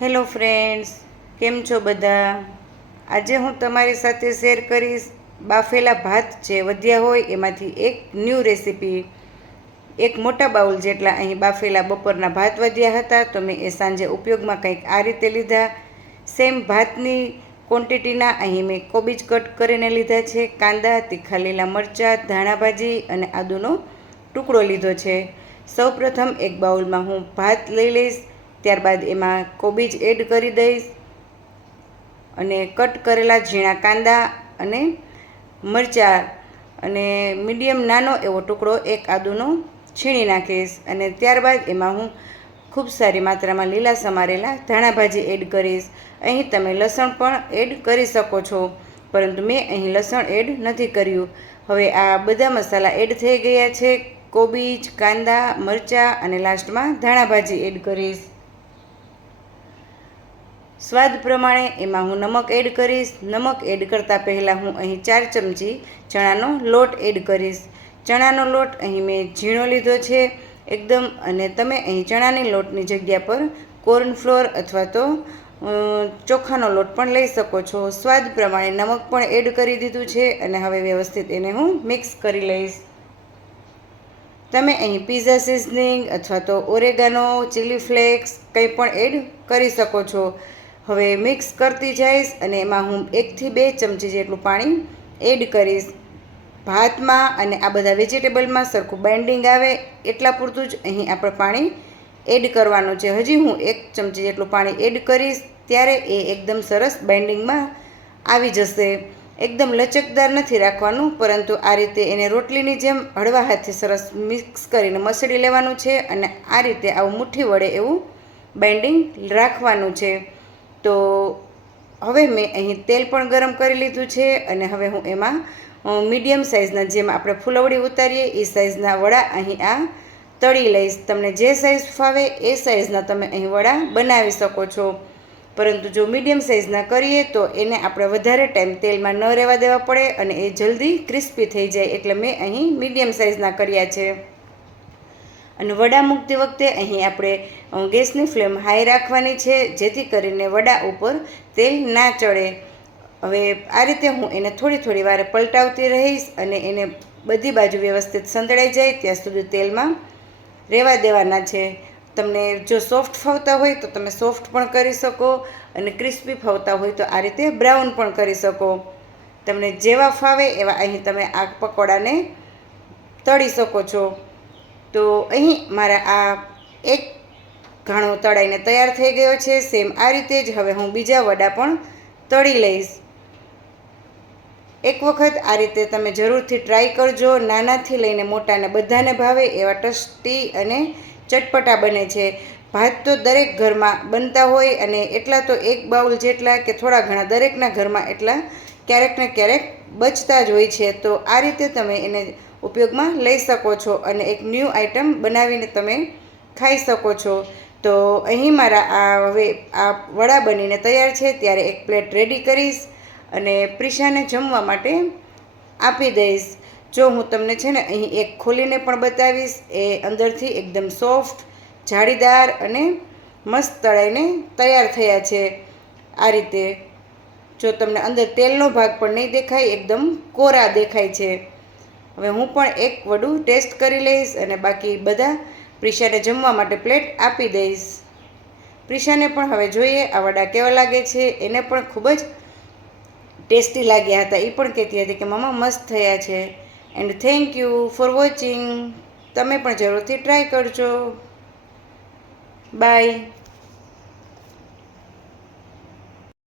Hello friends, કેમ છો બધા? આજે હું તમારી સાથે શેર કરીશ બાફેલા ભાત જે વધ્યા હોય એમાંથી એક ન્યૂ રેસીપી. એક મોટા બાઉલ જેટલા અહીં બાફેલા બપોરના ભાત વધ્યા હતા, તો મેં એ સાંજે ઉપયોગમાં કંઈક આ રીતે લીધા. સેમ ભાતની ક્વોન્ટિટીના અહીં મેં કોબીજ કટ કરીને લીધા છે, કાંદા, તીખા લીલા મરચાં, ધાણા ભાજી અને આદુનો ટુકડો લીધો છે. સૌપ્રથમ એક બાઉલમાં હું ભાત લઈ લઈશ, ત્યારબાદ એમાં કોબીજ એડ કરી દઈશ અને કટ કરેલા ઝીણા કાંદા અને મરચાં અને મીડિયમ નાનો એવો ટુકડો એક આદુનો છીણી નાખીશ અને ત્યારબાદ એમાં હું ખૂબ સારી માત્રામાં લીલા સમારેલા ધાણા ભાજી એડ કરીશ. અહીં તમે લસણ પણ એડ કરી શકો છો, પરંતુ મેં અહીં લસણ એડ નથી કર્યું. હવે આ બધા મસાલા એડ થઈ ગયા છે. કોબીજ, કાંદા, મરચાં અને લાસ્ટમાં ધાણા ભાજી એડ કરીશ. સ્વાદ પ્રમાણે એમાં હું નમક એડ કરીશ. નમક એડ કરતાં પહેલાં હું અહીં 4 ચમચી ચણાનો લોટ એડ કરીશ. ચણાનો લોટ અહીં મેં ઝીણો લીધો છે એકદમ, અને તમે અહીં ચણાની લોટની જગ્યા પર કોર્નફ્લોર અથવા તો ચોખાનો લોટ પણ લઈ શકો છો. સ્વાદ પ્રમાણે નમક પણ એડ કરી દીધું છે અને હવે વ્યવસ્થિત એને હું મિક્સ કરી લઈશ. તમે અહીં પીઝા સિઝનિંગ અથવા તો ઓરેગાનો, ચીલી ફ્લેક્સ કંઈ પણ એડ કરી શકો છો. હવે મિક્સ કરતી જઈશ અને એમાં હું 1 થી 2 ચમચી જેટલું પાણી એડ કરીશ. ભાતમાં અને આ બધા વેજીટેબલમાં સરખું બાઇન્ડિંગ આવે એટલા પૂરતું જ અહીં આપણે પાણી એડ કરવાનું છે. હજી હું 1 ચમચી જેટલું પાણી એડ કરીશ, ત્યારે એ એકદમ સરસ બાઇન્ડિંગમાં આવી જશે. એકદમ લચકદાર નથી રાખવાનું, પરંતુ આ રીતે એને રોટલીની જેમ હળવા હાથે સરસ મિક્સ કરીને મસળી લેવાનું છે અને આ રીતે આવું મુઠ્ઠી વડે એવું બાઇન્ડિંગ રાખવાનું છે. તો હવે મેં અહીં તેલ પણ ગરમ કરી લીધું છે અને હવે હું એમાં મીડિયમ સાઇઝના, જેમ આપણે ફૂલવડી ઉતારીએ એ સાઇઝના વડા અહીં આ તળી લઈશ. તમને જે સાઇઝ ફાવે એ સાઇઝના તમે અહીં વડા બનાવી શકો છો, પરંતુ જો મીડિયમ સાઇઝના કરીએ તો એને આપણે વધારે ટાઈમ તેલમાં ન રહેવા દેવા પડે અને એ જલ્દી ક્રિસ્પી થઈ જાય, એટલે મેં અહીં મીડિયમ સાઇઝના કર્યા છે. અને વડા મૂકતી વખતે અહીં આપણે ગેસની ફ્લેમ હાઈ રાખવાની છે, જેથી કરીને વડા ઉપર તેલ ના ચડે. હવે આ રીતે હું એને થોડી થોડી વારે પલટાવતી રહીશ અને એને બધી બાજુ વ્યવસ્થિત સંતળાઈ જાય ત્યાં સુધી તેલમાં રહેવા દેવાના છે. તમને જો સોફ્ટ ફાવતા હોય તો તમે સોફ્ટ પણ કરી શકો અને ક્રિસ્પી ફાવતા હોય તો આ રીતે બ્રાઉન પણ કરી શકો. તમને જેવા ફાવે એવા અહીં તમે આ પકોડાને તળી શકો છો. તો અહીં મારા આ એક ઘાણો તળાઈને તૈયાર થઈ ગયો છે. સેમ આ રીતે જ હવે હું બીજા વડા પણ તળી લઈશ. એક વખત આ રીતે તમે જરૂરથી ટ્રાય કરજો. નાનાથી લઈને મોટાને બધાને ભાવે એવા ટેસ્ટી અને ચટપટા બને છે. ભાત તો દરેક ઘરમાં બનતા હોય અને એટલા તો એક બાઉલ જેટલા કે થોડા ઘણા દરેકના ઘરમાં એટલા ક્યારેક ને ક્યારેક બચતા જ હોય છે. તો આ રીતે તમે એને ઉપયોગમાં લઈ શકો છો અને એક ન્યૂ આઇટમ બનાવીને તમે ખાઈ શકો છો. તો અહીં મારા હવે આ વડા બનીને તૈયાર છે, ત્યારે એક પ્લેટ રેડી કરીશ અને પ્રિશાને જમવા માટે આપી દઈશ. જો હું તમને છે ને અહીં એક ખોલીને પણ બતાવીશ, એ અંદરથી એકદમ સોફ્ટ, જાળીદાર અને મસ્ત તળાઈને તૈયાર થયા છે. આ રીતે જો તમને અંદર તેલનો ભાગ પણ નહીં દેખાય, એકદમ કોરા દેખાય છે. હવે હું પણ એક વડું ટેસ્ટ કરી લઈશ અને બાકી બધા પ્રિશાને જમવા માટે પ્લેટ આપી દઈશ. પ્રિશાને પણ હવે જોઈએ આ વડા કેવા લાગે છે. એને પણ ખૂબ જ ટેસ્ટી લાગ્યા હતા. એ પણ કહેતી હતી કે મમ્મા મસ્ત થયા છે. And thank you for watching. તમે પણ જરૂરથી ટ્રાય કરજો. બાય.